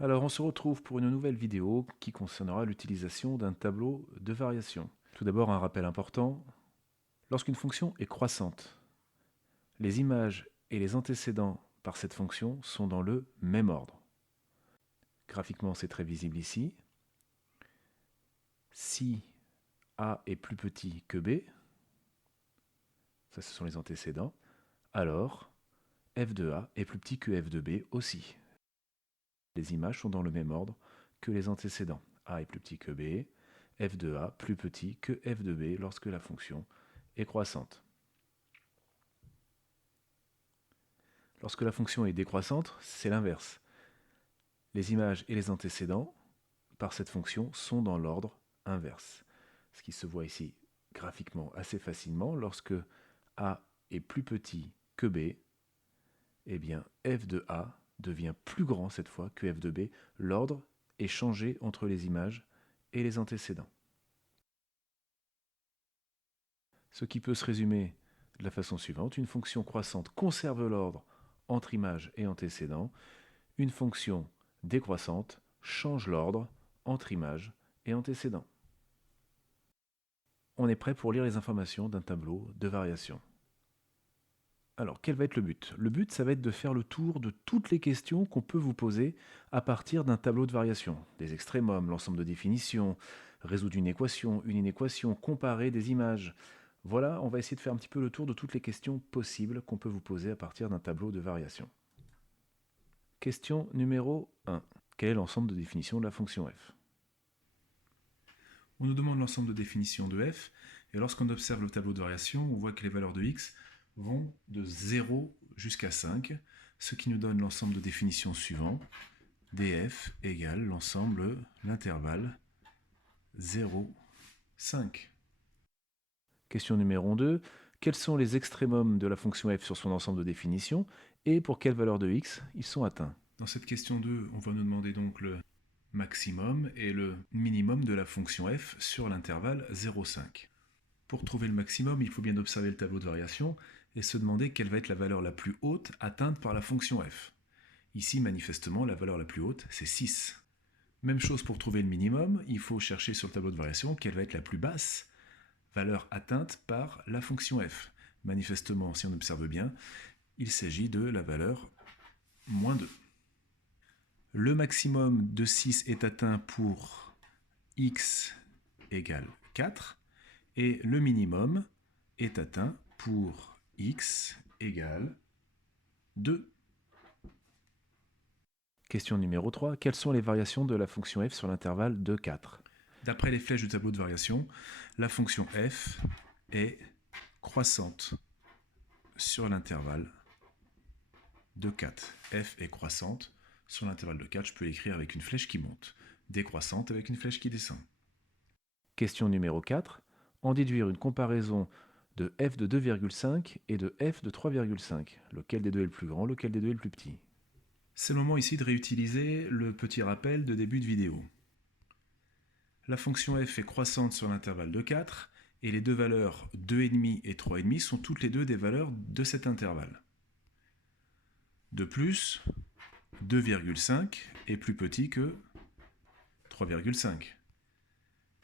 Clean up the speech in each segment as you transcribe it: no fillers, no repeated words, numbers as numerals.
Alors on se retrouve pour une nouvelle vidéo qui concernera l'utilisation d'un tableau de variation. Tout d'abord un rappel important, lorsqu'une fonction est croissante, les images et les antécédents par cette fonction sont dans le même ordre. Graphiquement c'est très visible ici. Si A est plus petit que B, ça ce sont les antécédents, alors f de A est plus petit que f de B aussi. Les images sont dans le même ordre que les antécédents. A est plus petit que B, f de A plus petit que f de B lorsque la fonction est croissante. Lorsque la fonction est décroissante, c'est l'inverse. Les images et les antécédents par cette fonction sont dans l'ordre inverse. Ce qui se voit ici graphiquement assez facilement, lorsque A est plus petit que B, eh bien f de A devient plus grand cette fois que f de B. L'ordre est changé entre les images et les antécédents. Ce qui peut se résumer de la façon suivante. Une fonction croissante conserve l'ordre entre images et antécédents. Une fonction décroissante change l'ordre entre images et antécédents. On est prêt pour lire les informations d'un tableau de variation. Alors, quel va être le but? Le but, ça va être de faire le tour de toutes les questions qu'on peut vous poser à partir d'un tableau de variation. Des extrémums, l'ensemble de définitions, résoudre une inéquation, comparer des images. Voilà, on va essayer de faire un petit peu le tour de toutes les questions possibles qu'on peut vous poser à partir d'un tableau de variation. Question numéro 1. Quel est l'ensemble de définitions de la fonction f? On nous demande l'ensemble de définitions de f, et lorsqu'on observe le tableau de variation, on voit que les valeurs de x vont de 0 jusqu'à 5, ce qui nous donne l'ensemble de définitions suivant. df égale l'ensemble, l'intervalle 0, 5. Question numéro 2. Quels sont les extrémums de la fonction f sur son ensemble de définitions et pour quelle valeur de x ils sont atteints? Dans cette question 2, on va nous demander donc le maximum et le minimum de la fonction f sur l'intervalle 0,5. Pour trouver le maximum, il faut bien observer le tableau de variation et se demander quelle va être la valeur la plus haute atteinte par la fonction f. Ici, manifestement, la valeur la plus haute, c'est 6. Même chose pour trouver le minimum, il faut chercher sur le tableau de variation quelle va être la plus basse valeur atteinte par la fonction f. Manifestement, si on observe bien, il s'agit de la valeur moins 2. Le maximum de 6 est atteint pour x égale 4, et le minimum est atteint pour x égale 2. Question numéro 3. Quelles sont les variations de la fonction f sur l'intervalle de 4? D'après les flèches du tableau de variation, la fonction f est croissante sur l'intervalle de 4. f est croissante sur l'intervalle de 4, je peux l'écrire avec une flèche qui monte, décroissante avec une flèche qui descend. Question numéro 4. En déduire une comparaison de f de 2,5 et de f de 3,5. Lequel des deux est le plus grand, lequel des deux est le plus petit? C'est le moment ici de réutiliser le petit rappel de début de vidéo. La fonction f est croissante sur l'intervalle de 4, et les deux valeurs 2,5 et 3,5 sont toutes les deux des valeurs de cet intervalle. De plus, 2,5 est plus petit que 3,5.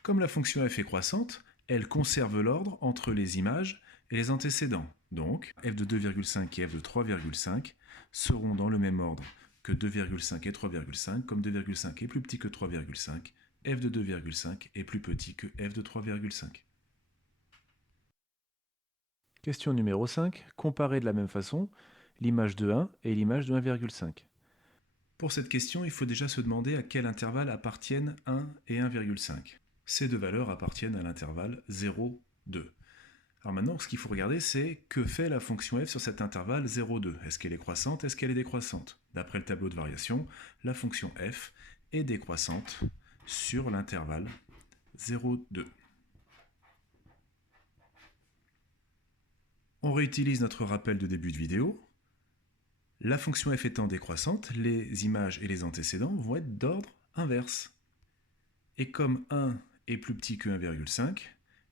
Comme la fonction f est croissante, elle conserve l'ordre entre les images et les antécédents. Donc, f de 2,5 et f de 3,5 seront dans le même ordre que 2,5 et 3,5, comme 2,5 est plus petit que 3,5, f de 2,5 est plus petit que f de 3,5. Question numéro 5. Comparer de la même façon l'image de 1 et l'image de 1,5. Pour cette question, il faut déjà se demander à quel intervalle appartiennent 1 et 1,5. Ces deux valeurs appartiennent à l'intervalle 0, 2. Alors maintenant, ce qu'il faut regarder, c'est que fait la fonction f sur cet intervalle 0, 2. Est-ce qu'elle est croissante? Est-ce qu'elle est décroissante? D'après le tableau de variation, la fonction f est décroissante sur l'intervalle 0, 2. On réutilise notre rappel de début de vidéo. La fonction f étant décroissante, les images et les antécédents vont être d'ordre inverse. Et comme 1 est plus petit que 1,5,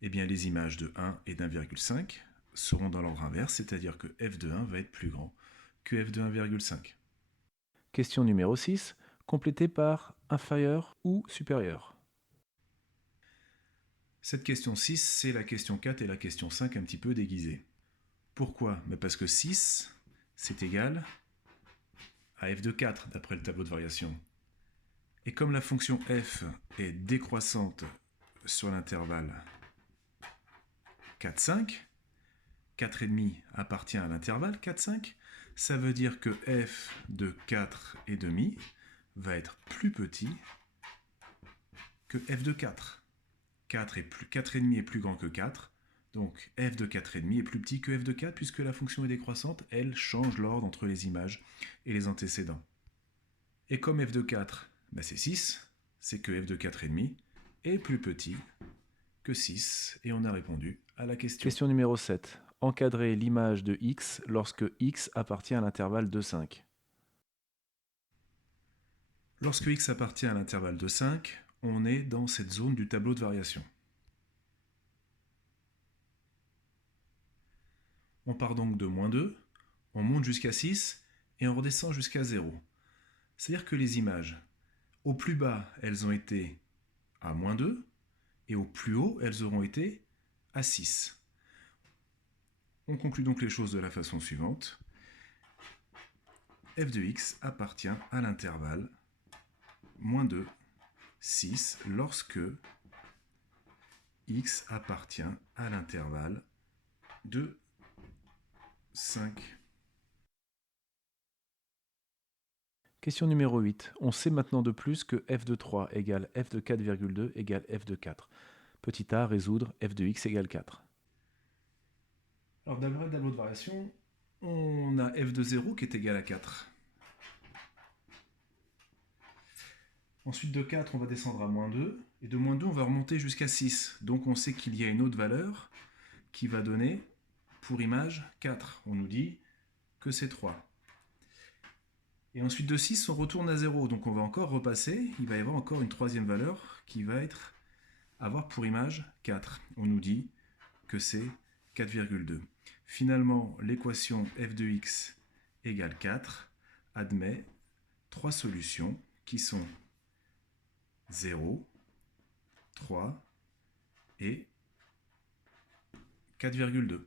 eh bien les images de 1 et d'1,5 seront dans l'ordre inverse, c'est-à-dire que f de 1 va être plus grand que f de 1,5. Question numéro 6. complété par inférieur ou supérieur. Cette question 6, c'est la question 4 et la question 5 un petit peu déguisées. Pourquoi? Parce que 6, c'est égal à f de 4 d'après le tableau de variation. Et comme la fonction f est décroissante sur l'intervalle 4, 5, 4,5 appartient à l'intervalle 4, 5, ça veut dire que f de 4,5 va être plus petit que f de 4. 4,5 est plus grand que 4, donc f de 4,5 est plus petit que f de 4, puisque la fonction est décroissante, elle change l'ordre entre les images et les antécédents. Et comme f de 4, c'est 6, c'est que f de 4,5 est plus petit que 6, et on a répondu à la question. Question numéro 7. Encadrer l'image de x lorsque x appartient à l'intervalle de 5. Lorsque x appartient à l'intervalle de 5, on est dans cette zone du tableau de variation. On part donc de moins 2, on monte jusqu'à 6 et on redescend jusqu'à 0. C'est-à-dire que les images, au plus bas, elles ont été à moins 2 et au plus haut, elles auront été à 6. On conclut donc les choses de la façon suivante. f de x appartient à l'intervalle moins 2, 6 lorsque x appartient à l'intervalle de 5. Question numéro 8. On sait maintenant de plus que f de 3 égale f de 4,2 égale f de 4. Petit a, résoudre f de x égale 4. Alors d'après le tableau de variation, on a f de 0 qui est égal à 4. Ensuite de 4, on va descendre à moins 2. Et de moins 2, on va remonter jusqu'à 6. Donc on sait qu'il y a une autre valeur qui va donner, pour image, 4. On nous dit que c'est 3. Et ensuite de 6, on retourne à 0. Donc on va encore repasser. Il va y avoir encore une troisième valeur qui va avoir pour image 4. On nous dit que c'est 4,2. Finalement, l'équation f de x égale 4 admet trois solutions qui sont 0, 3 et 4,2.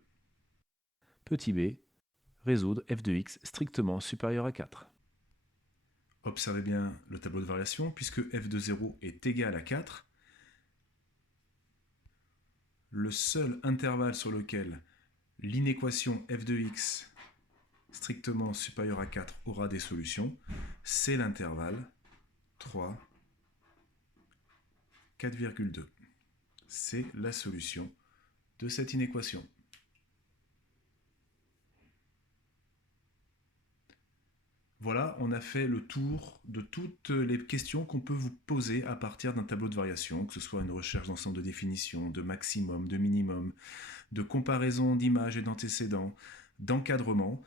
Petit b, résoudre f de x strictement supérieur à 4. Observez bien le tableau de variation, puisque f de 0 est égal à 4. Le seul intervalle sur lequel l'inéquation f de x strictement supérieure à 4 aura des solutions, c'est l'intervalle 3, 4,2. C'est la solution de cette inéquation. Voilà, on a fait le tour de toutes les questions qu'on peut vous poser à partir d'un tableau de variation, que ce soit une recherche d'ensemble de définitions, de maximum, de minimum, de comparaison d'images et d'antécédents, d'encadrement.